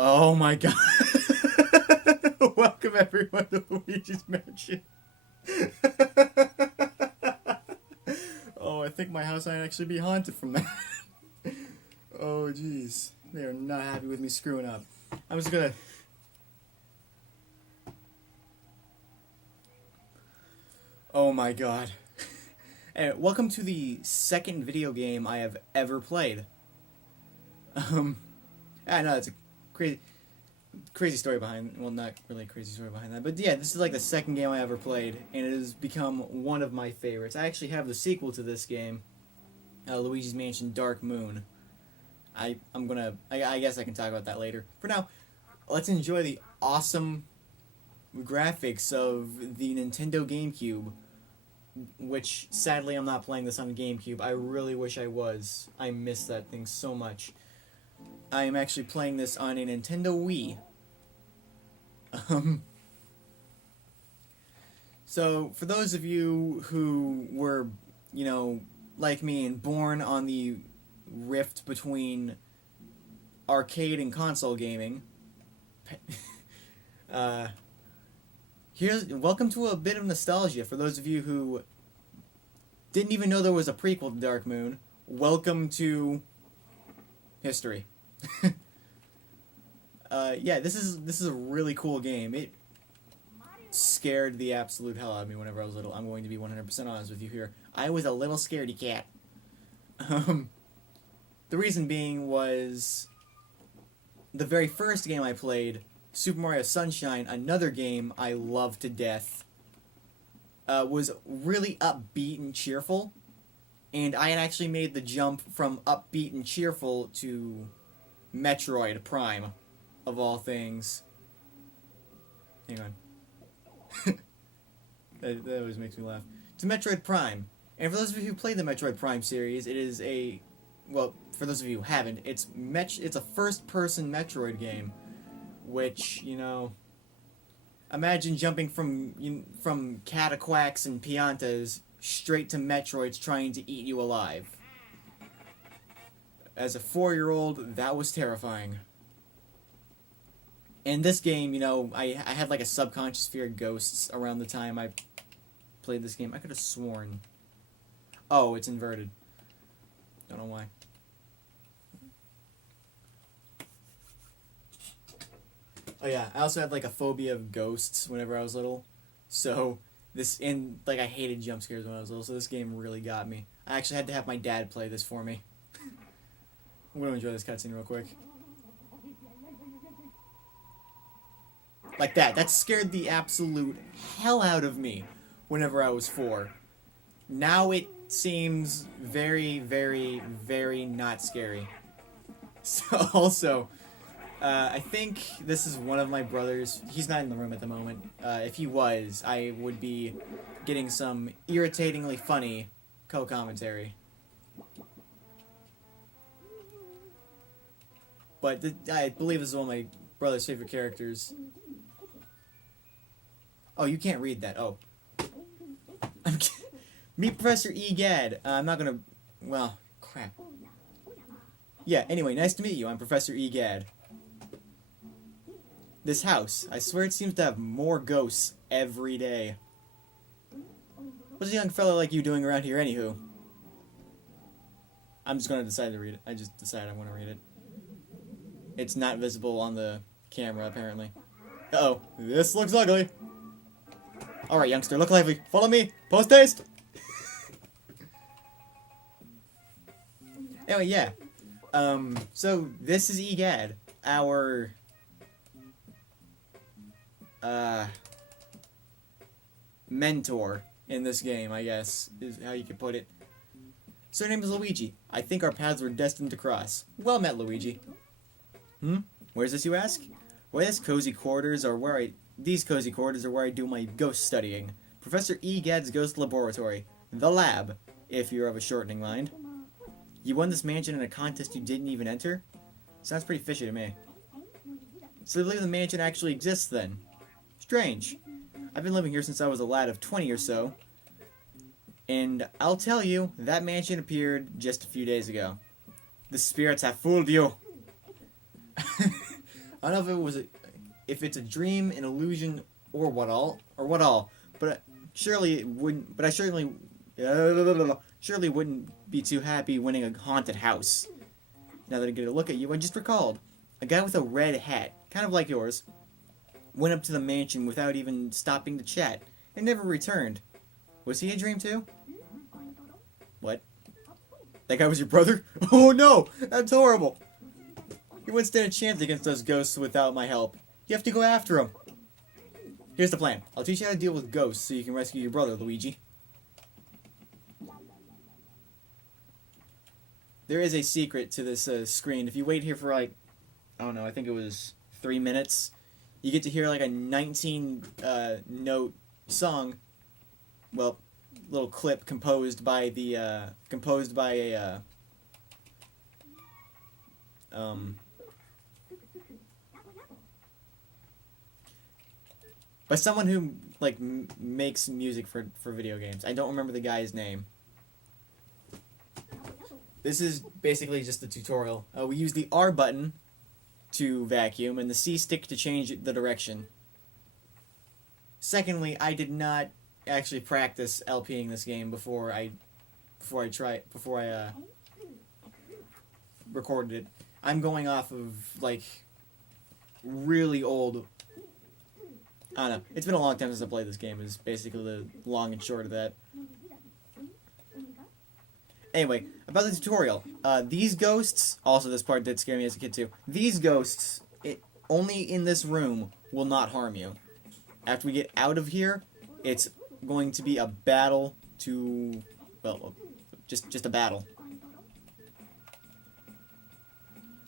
Oh my god. Welcome everyone to Luigi's Mansion. Oh, I think my house might actually be haunted from that. Oh, jeez. They are not happy with me screwing up. I'm just gonna... Oh my god. Anyway, welcome to the second video game I have ever played. I know it's a crazy story behind, well, not really a crazy story behind that, but yeah, this is like the second game I ever played, and it has become one of my favorites. I actually have the sequel to this game, Luigi's Mansion Dark Moon. I guess I can talk about that later. For now, let's enjoy the awesome graphics of the Nintendo Gamecube, which sadly I'm not playing this on GameCube. I really wish I was. I miss that thing so much. I am actually playing this on a Nintendo Wii. So, for those of you who were, like me and born on the rift between arcade and console gaming, welcome to a bit of nostalgia. For those of you who didn't even know there was a prequel to Dark Moon, welcome to history. Yeah, this is a really cool game. It scared the absolute hell out of me whenever I was little. I'm going to be 100% honest with you here. I was a little scaredy cat. The reason being was the very first game I played, Super Mario Sunshine, another game I loved to death, was really upbeat and cheerful, and I had actually made the jump from upbeat and cheerful to Metroid Prime, of all things. Hang on. that always makes me laugh. To Metroid Prime. And for those of you who played the Metroid Prime series, it is a... Well, for those of you who haven't, it's a first-person Metroid game, which, imagine jumping from Cataquacks and Piantas straight to Metroids trying to eat you alive. As a 4-year-old, that was terrifying. In this game, I had like a subconscious fear of ghosts around the time I played this game. I could have sworn. Oh, it's inverted. Don't know why. Oh yeah, I also had like a phobia of ghosts whenever I was little. So I hated jump scares when I was little, so this game really got me. I actually had to have my dad play this for me. I'm gonna enjoy this cutscene real quick. Like that. That scared the absolute hell out of me whenever I was 4. Now it seems very, very, very not scary. So, also, I think this is one of my brothers. He's not in the room at the moment. If he was, I would be getting some irritatingly funny co-commentary. But I believe this is one of my brother's favorite characters. Oh, you can't read that. Oh. Meet Professor Egad. I'm not gonna... Well, crap. Yeah, anyway, nice to meet you. I'm Professor Egad. This house, I swear it seems to have more ghosts every day. What's a young fellow like you doing around here, anywho? I'm just gonna decide to read it. I just decided I want to read it. It's not visible on the camera, apparently. Uh-oh. This looks ugly. Alright, youngster, look lively. Follow me. Post haste. Anyway, yeah. So, this is Egad. Our... mentor in this game, I guess, is how you could put it. Surname is Luigi. I think our paths were destined to cross. Well met, Luigi. Where's this, you ask? Well, these cozy quarters are where I do my ghost studying. Professor Egad's Ghost Laboratory. The lab, if you're of a shortening mind. You won this mansion in a contest you didn't even enter? Sounds pretty fishy to me. So I believe the mansion actually exists, then. Strange. I've been living here since I was a lad of 20 or so. And I'll tell you, that mansion appeared just a few days ago. The spirits have fooled you. I don't know if it was if it's a dream, an illusion, or what all. But surely it wouldn't. But I surely wouldn't be too happy winning a haunted house. Now that I get a look at you, I just recalled a guy with a red hat, kind of like yours, went up to the mansion without even stopping to chat and never returned. Was he a dream too? What? That guy was your brother? Oh no! That's horrible! You wouldn't stand a chance against those ghosts without my help. You have to go after him. Here's the plan. I'll teach you how to deal with ghosts so you can rescue your brother, Luigi. There is a secret to this screen. If you wait here for like, I don't know, I think it was 3 minutes, you get to hear like a 19 note song. Well, little clip composed by a by someone who like makes music for video games. I don't remember the guy's name. This is basically just the tutorial. We use the R button to vacuum and the C stick to change the direction. Secondly, I did not actually practice LPing this game before I recorded it. I'm going off of like really old. I don't know. It's been a long time since I played this game. Is basically the long and short of that. Anyway, about the tutorial. These ghosts, also this part did scare me as a kid too. These ghosts, only in this room, will not harm you. After we get out of here, it's going to be a battle to, well, just a battle.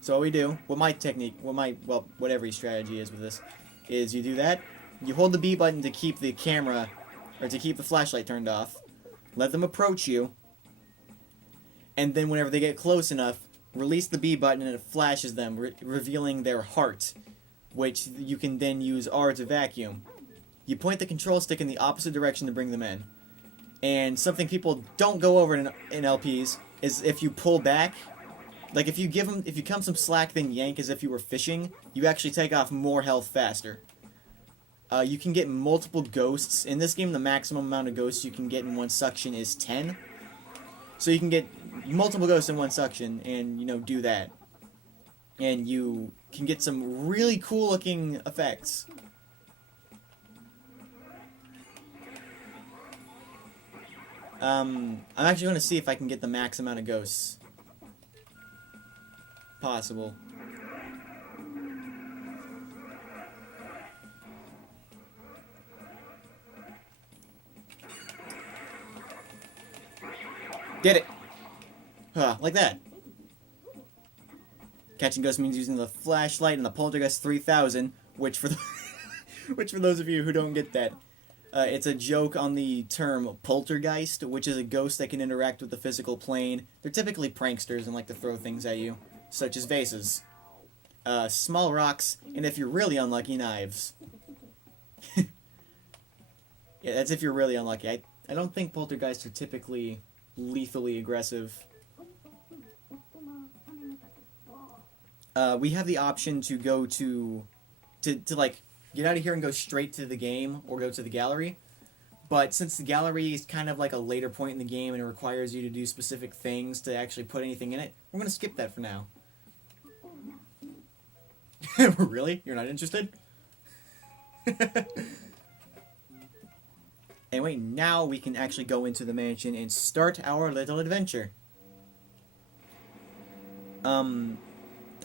So what we do, what every strategy is with this, is you do that, you hold the B button to keep the camera, or to keep the flashlight turned off, let them approach you, and then whenever they get close enough, release the B button and it flashes them, revealing their heart, which you can then use R to vacuum. You point the control stick in the opposite direction to bring them in. And something people don't go over in LPs is if you pull back, like if you come some slack then yank as if you were fishing, you actually take off more health faster. You can get multiple ghosts. In this game, the maximum amount of ghosts you can get in one suction is 10. So you can get multiple ghosts in one suction and, do that. And you can get some really cool looking effects. I'm actually going to see if I can get the max amount of ghosts possible. Get it! Huh, like that. Catching ghosts means using the flashlight and the poltergeist 3000, which for those of you who don't get that, it's a joke on the term poltergeist, which is a ghost that can interact with the physical plane. They're typically pranksters and like to throw things at you, such as vases, small rocks, and if you're really unlucky, knives. Yeah, that's if you're really unlucky. I don't think poltergeists are typically lethally aggressive. We have the option to go to like get out of here and go straight to the game or go to the gallery. But since the gallery is kind of like a later point in the game and it requires you to do specific things to actually put anything in it, we're going to skip that for now. Really? You're not interested? Anyway, now we can actually go into the mansion and start our little adventure.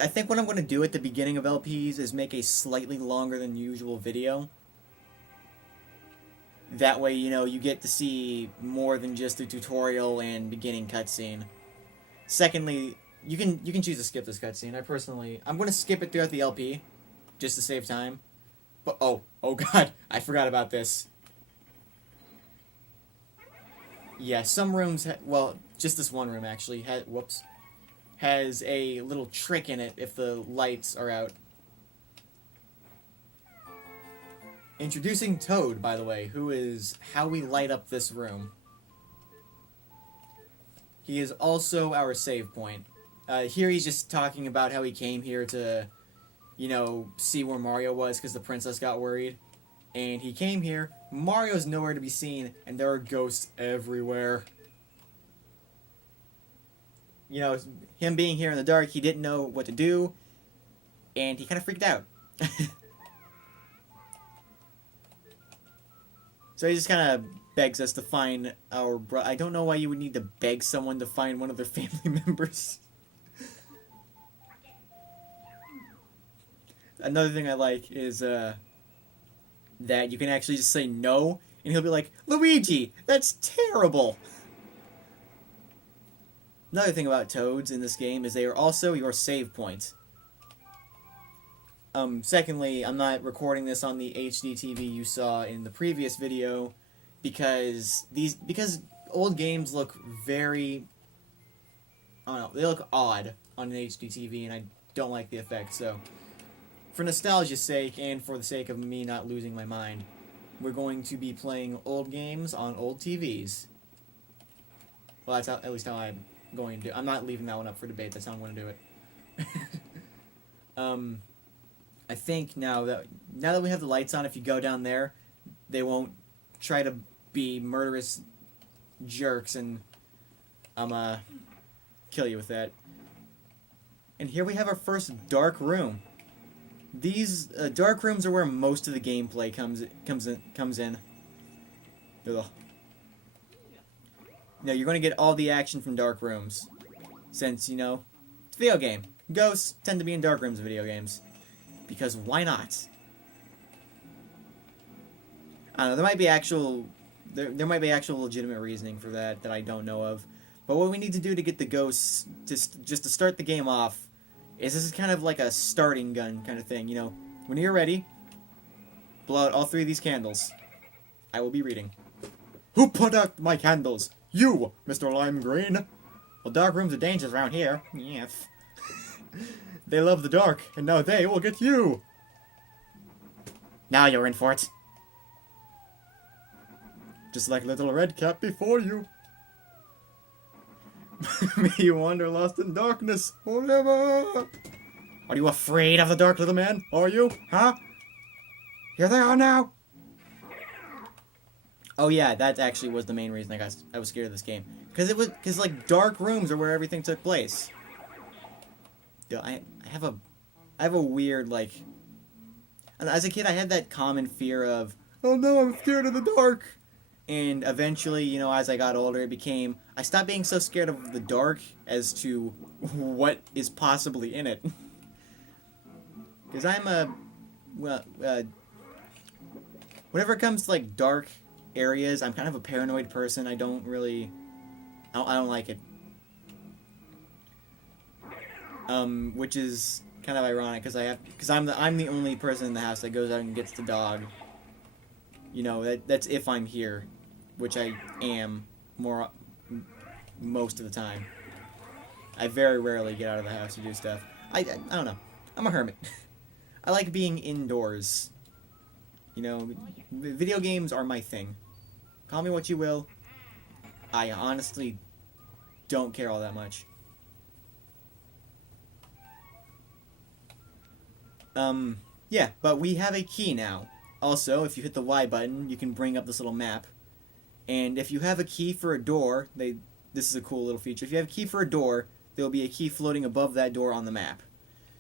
I think what I'm going to do at the beginning of LPs is make a slightly longer than usual video. That way, you get to see more than just the tutorial and beginning cutscene. Secondly, you can choose to skip this cutscene. I'm going to skip it throughout the LP, just to save time. But, oh god, I forgot about this. Yeah, some rooms, just this one room actually, has a little trick in it if the lights are out. Introducing Toad, by the way, who is how we light up this room. He is also our save point. Here he's just talking about how he came here to see where Mario was because the princess got worried. And he came here. Mario's nowhere to be seen, and there are ghosts everywhere. Him being here in the dark, he didn't know what to do, and he kind of freaked out. So he just kind of begs us to find our I don't know why you would need to beg someone to find one of their family members. Another thing I like is, that you can actually just say no, and he'll be like, Luigi, that's terrible! Another thing about Toads in this game is they are also your save point. Secondly, I'm not recording this on the HD TV you saw in the previous video, because old games look very, I don't know, they look odd on an HD TV, and I don't like the effect, so for nostalgia's sake, and for the sake of me not losing my mind, we're going to be playing old games on old TVs. Well, that's at least how I'm going to do it. I'm not leaving that one up for debate. That's how I'm going to do it. I think now that we have the lights on, if you go down there, they won't try to be murderous jerks and kill you with that. And here we have our first dark room. These dark rooms are where most of the gameplay comes in. Ugh. No, you're going to get all the action from dark rooms, since it's a video game. Ghosts tend to be in dark rooms of video games, because why not? I don't know. There might be actual legitimate reasoning for that I don't know of. But what we need to do to get the ghosts just to start the game off is this is kind of like a starting gun kind of thing, When you're ready, blow out all 3 of these candles. I will be reading. Who put out my candles? You, Mr. Lime Green. Well, dark rooms are dangerous around here. Yes. They love the dark, and now they will get you. Now you're in for it. Just like little Redcap before you. May you wander lost in darkness forever. Are you afraid of the dark, little man? Are you? Huh? Here they are now. Oh yeah, that actually was the main reason I was scared of this game. Because like dark rooms are where everything took place. Dude, I have a weird as a kid I had that common fear of, oh no, I'm scared of the dark. And eventually, as I got older, I stopped being so scared of the dark as to what is possibly in it. Because whenever it comes to, dark areas, I'm kind of a paranoid person. I don't like it. Which is kind of ironic, because I'm the only person in the house that goes out and gets the dog. That's if I'm here, which I am most of the time. I very rarely get out of the house to do stuff. I don't know. I'm a hermit. I like being indoors. Video games are my thing. Call me what you will. I honestly don't care all that much. Yeah, but we have a key now. Also, if you hit the Y button, you can bring up this little map. And if you have a key for a door, this is a cool little feature. If you have a key for a door, there will be a key floating above that door on the map.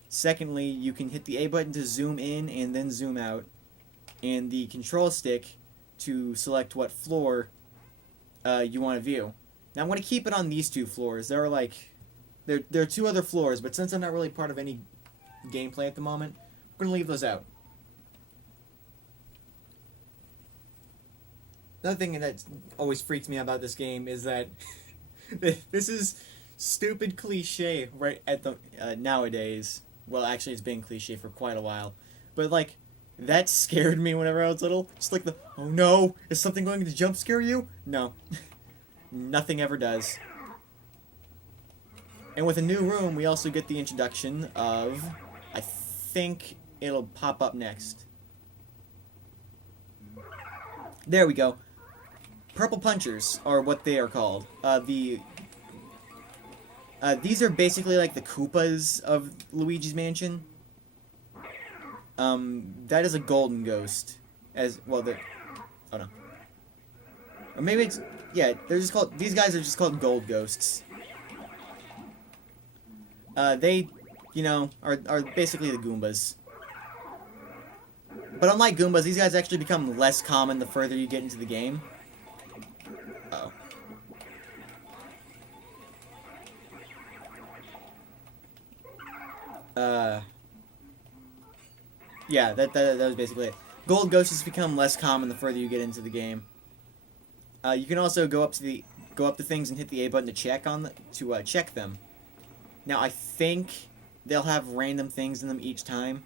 Secondly, you can hit the A button to zoom in and then zoom out. And the control stick to select what floor you want to view. Now I'm going to keep it on these 2 floors. There are 2 other floors, but since I'm not really part of any gameplay at the moment, we're going to leave those out. Another thing that always freaks me out about this game is that this is stupid cliche right at the nowadays. Well, actually, it's been cliche for quite a while, but that scared me whenever I was little. Just oh no, is something going to jump scare you? No, nothing ever does. And with a new room, we also get the introduction of, I think it'll pop up next. There we go. Purple punchers are what they are called. These are basically like the Koopas of Luigi's Mansion. That is a golden ghost. As well, oh no. Or maybe it's, yeah, they're just called, these guys are just called gold ghosts. They, you know, are basically the Goombas. But unlike Goombas, these guys actually become less common the further you get into the game. Uh-oh. Yeah, that was basically it. Gold ghosts become less common the further you get into the game. You can also go up to things and hit the A button to check check them. Now I think they'll have random things in them each time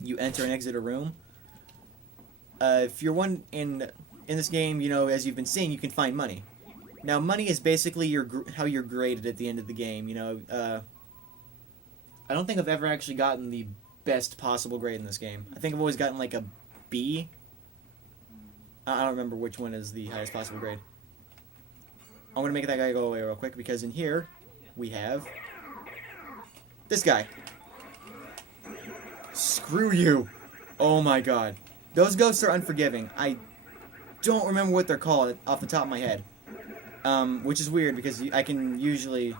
you enter and exit a room. If you're in this game, you know, as you've been seeing, you can find money. Now money is basically how you're graded at the end of the game. You know, I don't think I've ever actually gotten the best possible grade in this game. I think I've always gotten like a B. I don't remember which one is the highest possible grade. I'm gonna make that guy go away real quick because in here we have this guy. Screw you! Oh my god. Those ghosts are unforgiving. I don't remember what they're called off the top of my head. Which is weird because I can usually...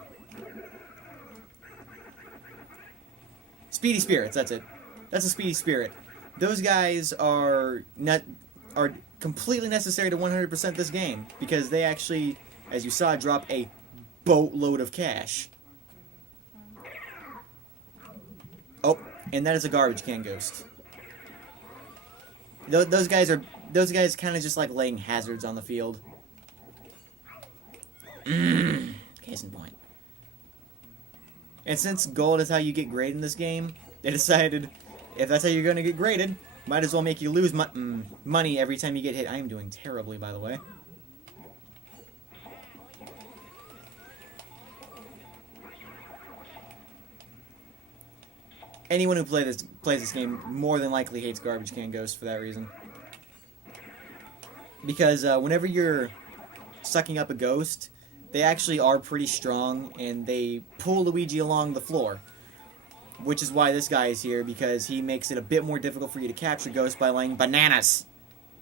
Speedy spirits, that's it. That's a speedy spirit. Those guys are completely necessary to 100% this game because they actually, as you saw, drop a boatload of cash. Oh, and that is a garbage can ghost. Those guys kind of just like laying hazards on the field. Case in point. And since gold is how you get graded in this game, they decided if that's how you're going to get graded, might as well make you lose money every time you get hit. I am doing terribly, by the way. Anyone who plays this game more than likely hates garbage can ghosts for that reason. Because whenever you're sucking up a ghost, they actually are pretty strong, and they pull Luigi along the floor. Which is why this guy is here, because he makes it a bit more difficult for you to capture ghosts by laying bananas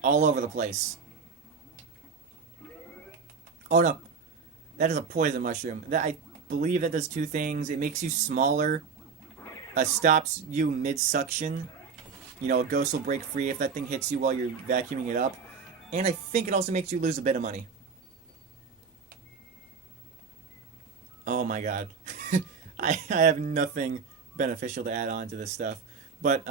all over the place. Oh no, that is a poison mushroom. I believe that does two things. It makes you smaller, stops you mid-suction. You know, a ghost will break free if that thing hits you while you're vacuuming it up. And I think it also makes you lose a bit of money. Oh my god. I have nothing beneficial to add on to this stuff. But,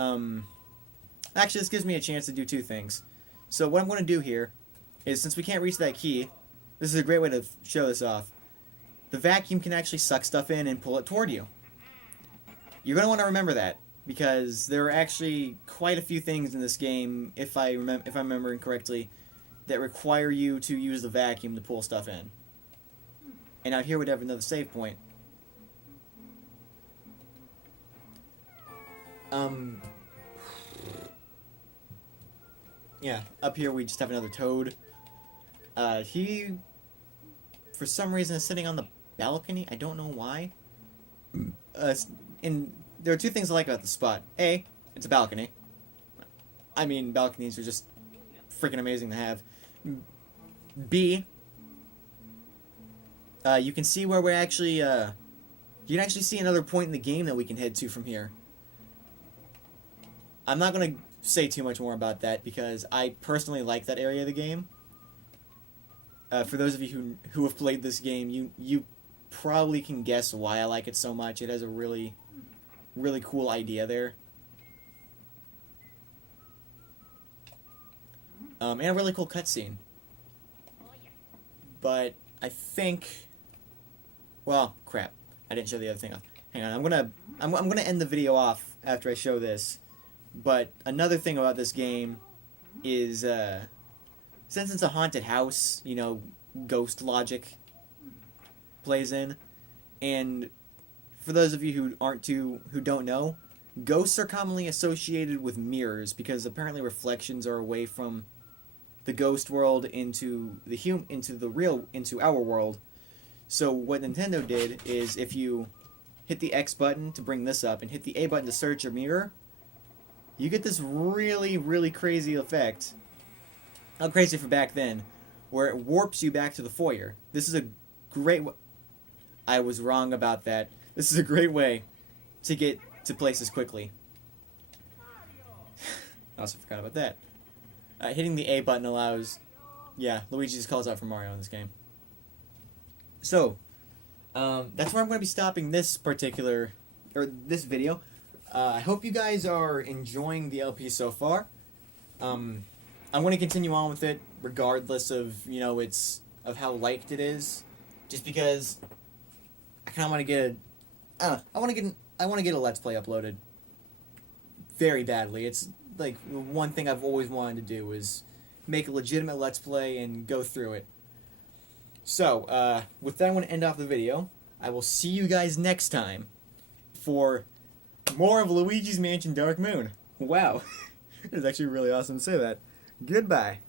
actually, this gives me a chance to do two things. So what I'm going to do here is, since we can't reach that key, this is a great way to show this off. The vacuum can actually suck stuff in and pull it toward you. You're going to want to remember that, because there are actually quite a few things in this game, if I'm remembering correctly, that require you to use the vacuum to pull stuff in. And out here we'd have another save point. Yeah, up here we just have another toad. He, for some reason, is sitting on the balcony. I don't know why. There are two things I like about the spot. A, it's a balcony. I mean, balconies are just freaking amazing to have. B, you can see where we're actually, you can actually see another point in the game that we can head to from here. I'm not going to say too much more about that because I personally like that area of the game. For those of you who have played this game, you probably can guess why I like it so much. It has a really, really cool idea there. And a really cool cutscene. But I think, well, crap. I didn't show the other thing off. Hang on, I'm gonna end the video off after I show this. But another thing about this game is, since it's a haunted house, you know, ghost logic plays in. And for those of you who don't know, ghosts are commonly associated with mirrors because apparently reflections are away from the ghost world into our world. So what Nintendo did is if you hit the X button to bring this up and hit the A button to search a mirror, you get this really, really crazy effect. Not crazy for back then, where it warps you back to the foyer. This is a great... I was wrong about that. This is a great way to get to places quickly. I also forgot about that. Hitting the A button allows... Yeah, Luigi just calls out for Mario in this game. So, that's where I'm going to be stopping this particular... or this video. I hope you guys are enjoying the LP so far. I'm going to continue on with it, regardless of, you know, of how liked it is. Just because I kind of want to get I want to get a Let's Play uploaded very badly. It's like the one thing I've always wanted to do is make a legitimate Let's Play and go through it. So, with that, I want to end off the video. I will see you guys next time for more of Luigi's Mansion Dark Moon. Wow. It was actually really awesome to say that. Goodbye.